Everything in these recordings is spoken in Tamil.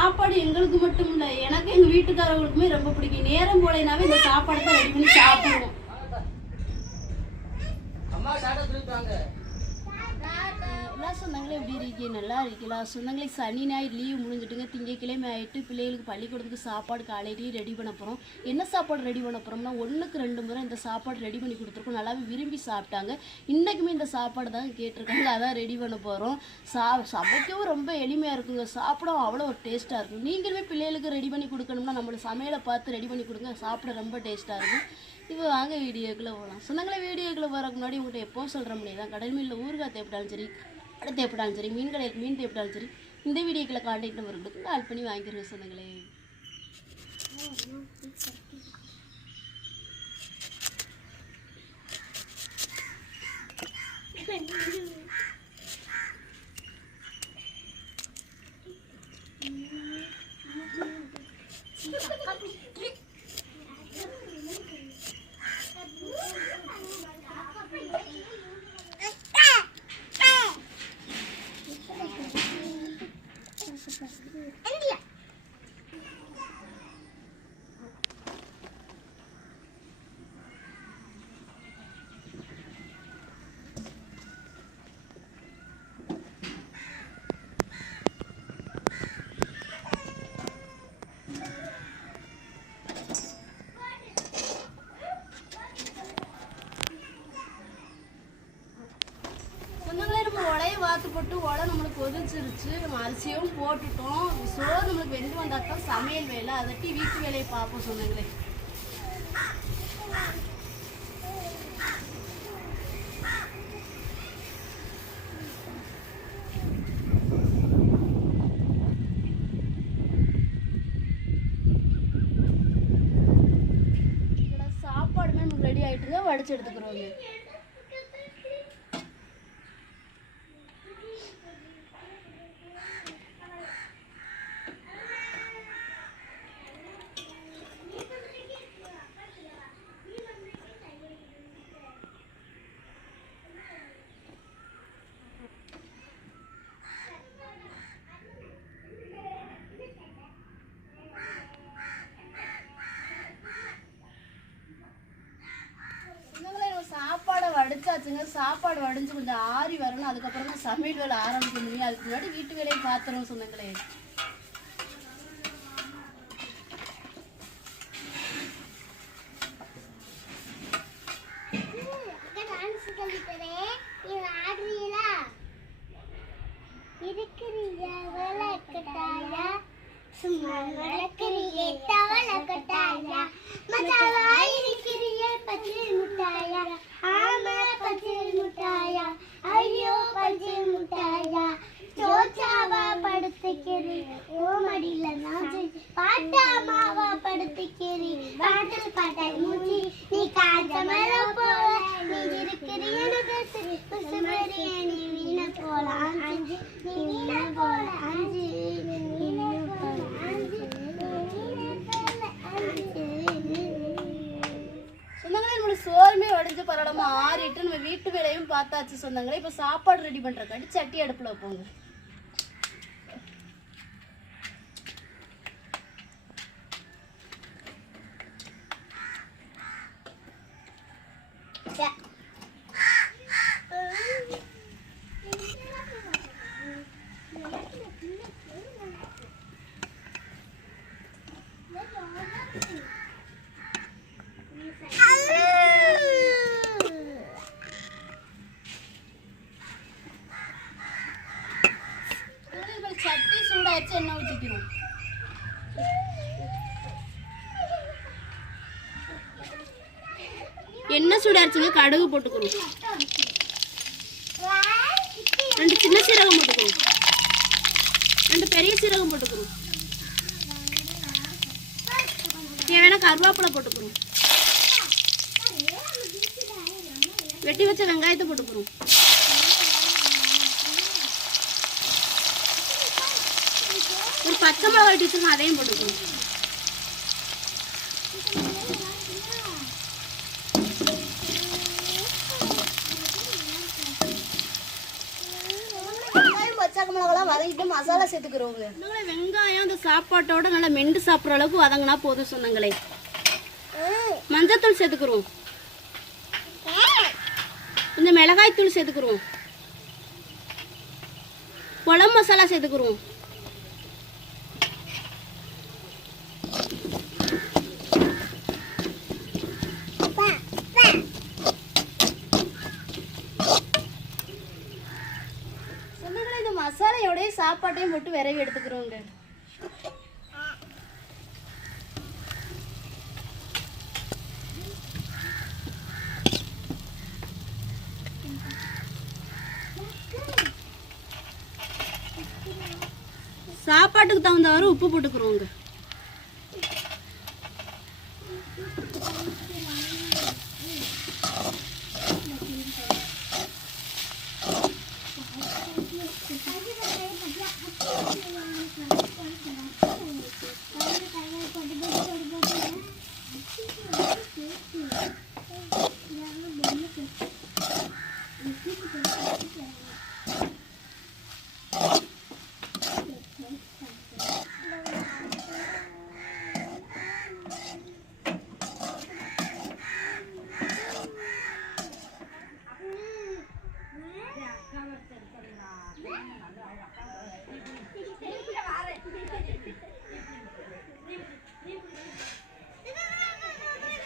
சாப்பாடு எங்களுக்கு மட்டும் இல்ல எனக்கு எங்க வீட்டுக்காரங்களுக்குமே ரொம்ப பிடிக்கும். நேரம் போலைனாவே இந்த சாப்பாடு தான் ரெடி பண்ணி சாப்பிடுவோம். அம்மா டாடா சொல்லிட்டு சொந்தங்களே எப்படி இருக்கீங்க? நல்லா இருக்கீங்களா? சொந்தங்களுக்கு சனி ஞாயிறு லீவ் முடிஞ்சிட்டுங்க. திங்கக்கிழமை ஆயிட்டு பிள்ளைகளுக்கு பள்ளிக்கூடத்துக்கு சாப்பாடு காலையிலேயே ரெடி பண்ண போகிறோம் என்ன சாப்பாடு ரெடி பண்ண போகிறோம்னா ஒன்றுக்கு ரெண்டு முறை இந்த சாப்பாடு ரெடி பண்ணி கொடுத்துருக்கோம். நல்லாவே விரும்பி சாப்பிட்டாங்க. இன்றைக்குமே இந்த சாப்பாடு தான் கேட்டிருக்காங்க. அதான் ரெடி பண்ண போகிறோம் சா சமைக்கவும் ரொம்ப எளிமையாக இருக்குங்க. சாப்பிடவும் அவ்வளோ ஒரு டேஸ்ட்டாக இருக்கும். நீங்களுமே பிள்ளைகளுக்கு ரெடி பண்ணி கொடுக்கணும்னா நம்மளோட சமையலை பார்த்து ரெடி பண்ணி கொடுங்க. சாப்பிட ரொம்ப டேஸ்ட்டாக இருக்கும். இப்போ வாங்க வீடியோக்குள்ளே போகலாம். சொந்தங்களை வீடியோக்குள்ளே வரக்கு முன்னாடி உங்கள்கிட்ட எப்போ சொல்கிற முடியாது தான் கடல் மீனில் ஊறுகாய் தேப்பிட்டாலும் சரி அடுத்து தேப்பிட்டாலும் சரி மீன் கடையில் மீன் தேப்பிட்டாலும் சரி இந்த வீடியோக்குள்ள கான்டாக்ட் நம்பருக்கு கால் பண்ணி வாங்கிக்கிறேன் சொந்தங்களே. சொந்தங்களே நம்ம உலைய வாத்து போட்டு உலை நம்மளுக்கு கொதிச்சிருச்சு. நம்ம அரிசியும் போட்டுட்டோம். சோறு நம்மளுக்கு வெந்து வந்தாக்கா சமையல் வேலை. அதட்டி வீட்டு வேலையை பார்ப்போம் சொந்தங்களே சாப்பாடுமே ரெடி ஆயிட்டுங்க வடிச்சு எடுத்துக்கிறோங்க இவங்களே நம்ம சாப்பாடை பார்த்துங்க சாப்பாடு வடிஞ்சு கொஞ்சம் ஆறி வரணும். அதுக்கப்புறம் தான் சமையல் வேலை ஆரம்பிக்கணும். அதுக்கு முன்னாடி வீட்டு வேலையை பார்த்துறோம் சொந்தங்களே சும்மா நடக்கிறியே தவளக்கட்டாயா பார்த்தாச்சு சொன்னாங்களே இப்போ சாப்பாடு ரெடி பண்ணுறக்காட்டி சட்டி அடுப்பில் வைப்போங்க இப்போ சட்டி சூடாச்சு எண்ணெய் ஊற்றிக்கணும் எண்ணெய் சூடாச்சுங்க? கடுகு போட்டுக்கணும் ரெண்டு சின்ன சீரகம் போட்டுக்கணும் ரெண்டு பெரிய சீரகம் போட்டுக்கணும் தேவையான கருவேப்பிலை போட்டுக்கணும் வெட்டி வச்ச வெங்காயத்தை போட்டுக்கணும் ஒரு பச்சை மிளகாய் வெட்டி அதையும் போட்டுக்கணும் வதக்கிட்டு மசாலா சேர்த்துக்கிறோங்க வெங்காயம் இந்த சாப்பாட்டோட நல்லா மெண்டு சாப்பிட்ற அளவுக்கு வதங்கினா போதும் சொந்தங்களே மஞ்சத்தூள் சேர்த்துக்கிறோம். கொஞ்சம் மிளகாய் தூள் சேர்த்துக்கிறோம். குழம்பு மசாலா சேர்த்துக்கிறோம் சொந்தங்களே இந்த மசாலையோடய சாப்பாட்டையும் போட்டு விரவி எடுத்துக்கிறோங்க. சாப்பாட்டுக்கு தகுந்தவாறு உப்பு போட்டுக்கிறோங்க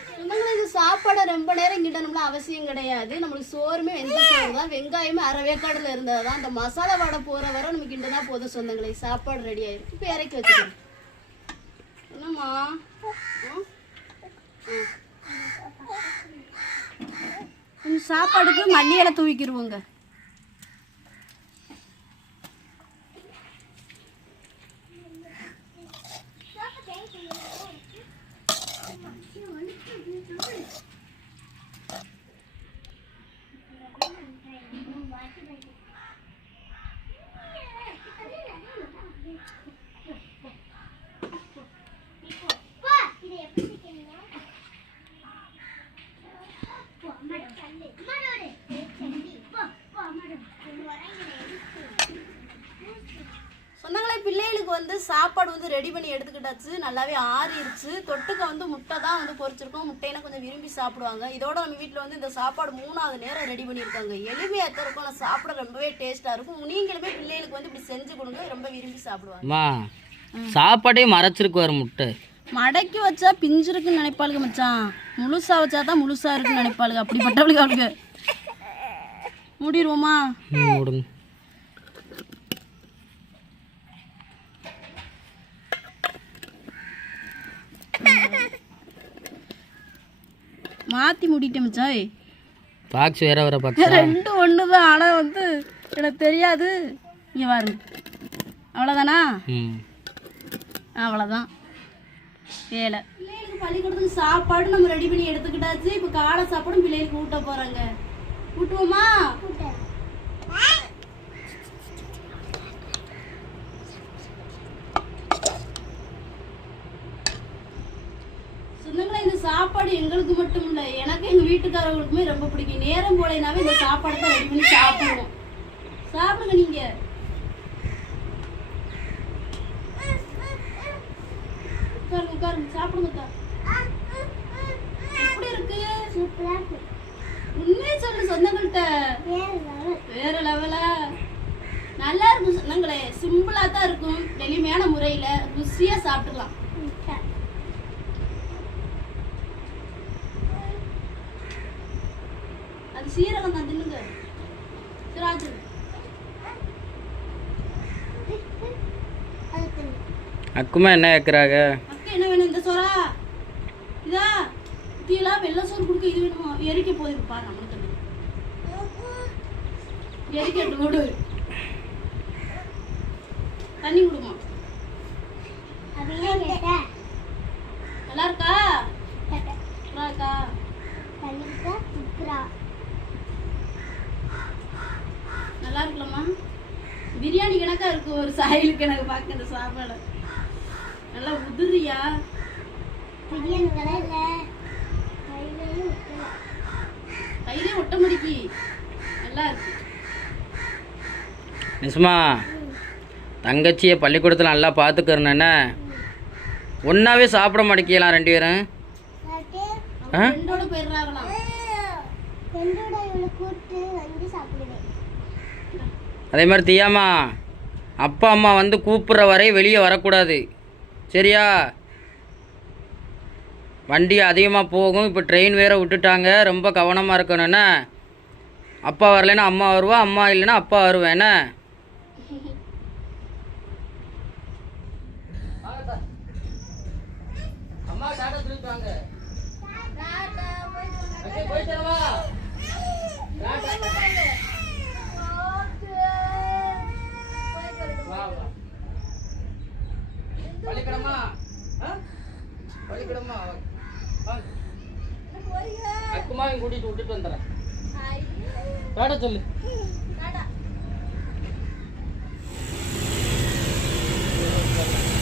சொந்தங்களே இது சாப்பாடை ரொம்ப நேரம் கிட்டணும்ல அவசியம் கிடையாது. நம்மளுக்கு சோறுமே வெந்த சோறு தான். வெங்காயமே அரைவேக்காடுல இருந்தது தான் அந்த மசாலா வடை போற வரை நமக்கு கிண்டனா போதும் சொந்தங்களே. சாப்பாடு ரெடி ஆயிருக்கு. இப்போ இறக்கி வச்சுக்கிறோம் என்னம்மா? சாப்பாடுக்கு மல்லி இலை தூவிக்கிருவோங்க சொந்தங்களே பிள்ளைகளுக்கு வந்து சாப்பாடு வந்து ரெடி பண்ணி எடுத்துக்கிட்டாச்சு. நல்லாவே ஆறிடுச்சு தொட்டுக்க வந்து முட்டை தான் வந்து பொரிச்சிருக்கோம். முட்டையினா கொஞ்சம் விரும்பி சாப்பிடுவாங்க. இதோட நம்ம வீட்டில் வந்து இந்த சாப்பாடு மூணாவது நேரம் ரெடி பண்ணியிருக்காங்க. எளிமையாக இருக்கும் ஆனால் சாப்பிட ரொம்பவே டேஸ்ட்டாக இருக்கும். நீங்களுமே பிள்ளைகளுக்கு வந்து இப்படி செஞ்சு கொடுங்க. ரொம்ப விரும்பி சாப்பிடுவாங்க. சாப்பாடே மறைச்சிருக்கு வர முட்டை. மடக்கி வச்சா பிஞ்சிருக்குன்னு நினைப்பாளுங்க மச்சான். முழுசா வச்சா தான் முழுசா இருக்குன்னு நினைப்பாளுங்க. அப்படிப்பட்டவளுக்கு அவளுக்கு. மூடிடுவோமா? மாற்றி மூடிட்டேன் மச்சாய் பாக்ஸ் வேற வேற பார்த்தா? ரெண்டு ஒன்று தான் ஆனால் வந்து எனக்கு தெரியாது. இங்கே பாருங்க அவ்வளோதானா ம். அவ்வளோதான் வேலை பிள்ளைகளுக்கு பள்ளிக்கூடத்துக்கு சாப்பாடு நம்ம ரெடி பண்ணி எடுத்துக்கிட்டாச்சு. இப்போ காலை சாப்பாடும் பிள்ளைகளுக்கு ஊட்ட போகிறாங்க ஊட்டுவோமா? சொந்தங்களே இந்த சாப்பாடு எங்களுக்கு மட்டும் வீட்டுக்காரவங்களுக்குமே ரொம்ப பிடிக்கும். நேரம் போலைனாவே இந்த சாப்பாடு தான் ரெடி பண்ணி சாப்பிடுவோம். சாப்பிடுங்க நீங்க. உட்காருங்க உட்காருங்க. சாப்பிடுங்கக்கா எப்படி இருக்கு? சூப்பரா இருக்கு உண்மையை சொல்லு சொந்தங்கள்கிட்ட. வேற வேற லெவலா? நல்லா இருக்கும் சொந்தங்களே. சிம்பிளா தான் இருக்கும். எளிமையான முறையில ருசியா சாப்பிட்டுக்கலாம் முட்டை. அது சீரகம் தான் தின்னுங்க சரி ஆச்சு அது தின்னு. அக்குமா என்ன கேட்குறாங்க அக்கா என்ன வேணும்? இந்த சோறா? இதா? இதெல்லாம் வெள்ளை சோறு கொடுக்க இது வேணுமா? எரிக்க இப்ப பாரு நம்மளுக்கு எரிக்கட்டு கொடு தண்ணி கொடுமா? நல்லா இருக்கா. நல்லா இருக்கா. நல்லா இருக்கலாமா? பிரியாணி கணக்கா இருக்கு ஒரு சாயலுக்கு எனக்கு பார்க்க இந்த சாப்பாடு. நல்லா உதிரியா. கையிலே ஒட்ட முடிக்கி நல்லா இருக்கு. நிசுமா. தங்கச்சியை பள்ளிக்கூடத்தில் நல்லா பார்த்துக்கிறேன் என்ன? ஒன்றாவே சாப்பிட மாட்டேங்கலாம் ரெண்டு பேரும்? அதே மாதிரி தியாமா அப்பா அம்மா வந்து கூப்பிட்ற வரை வெளியே வரக்கூடாது. சரியா? வண்டி அதிகமாக போகும். இப்போ ட்ரெயின் வேற விட்டுட்டாங்க. ரொம்ப கவனமாக இருக்கணும். என்ன? அப்பா வரலைன்னா அம்மா வருவா? அம்மா இல்லைன்னா அப்பா வருவேன் என்ன? அம்மா பள்ளிக்கிடமா? பள்ளிக்கிடமா? அக்குமாவையும் கூட்டிட்டு விட்டுட்டு வந்துடுறேன். வேட சொல்லு. Thank.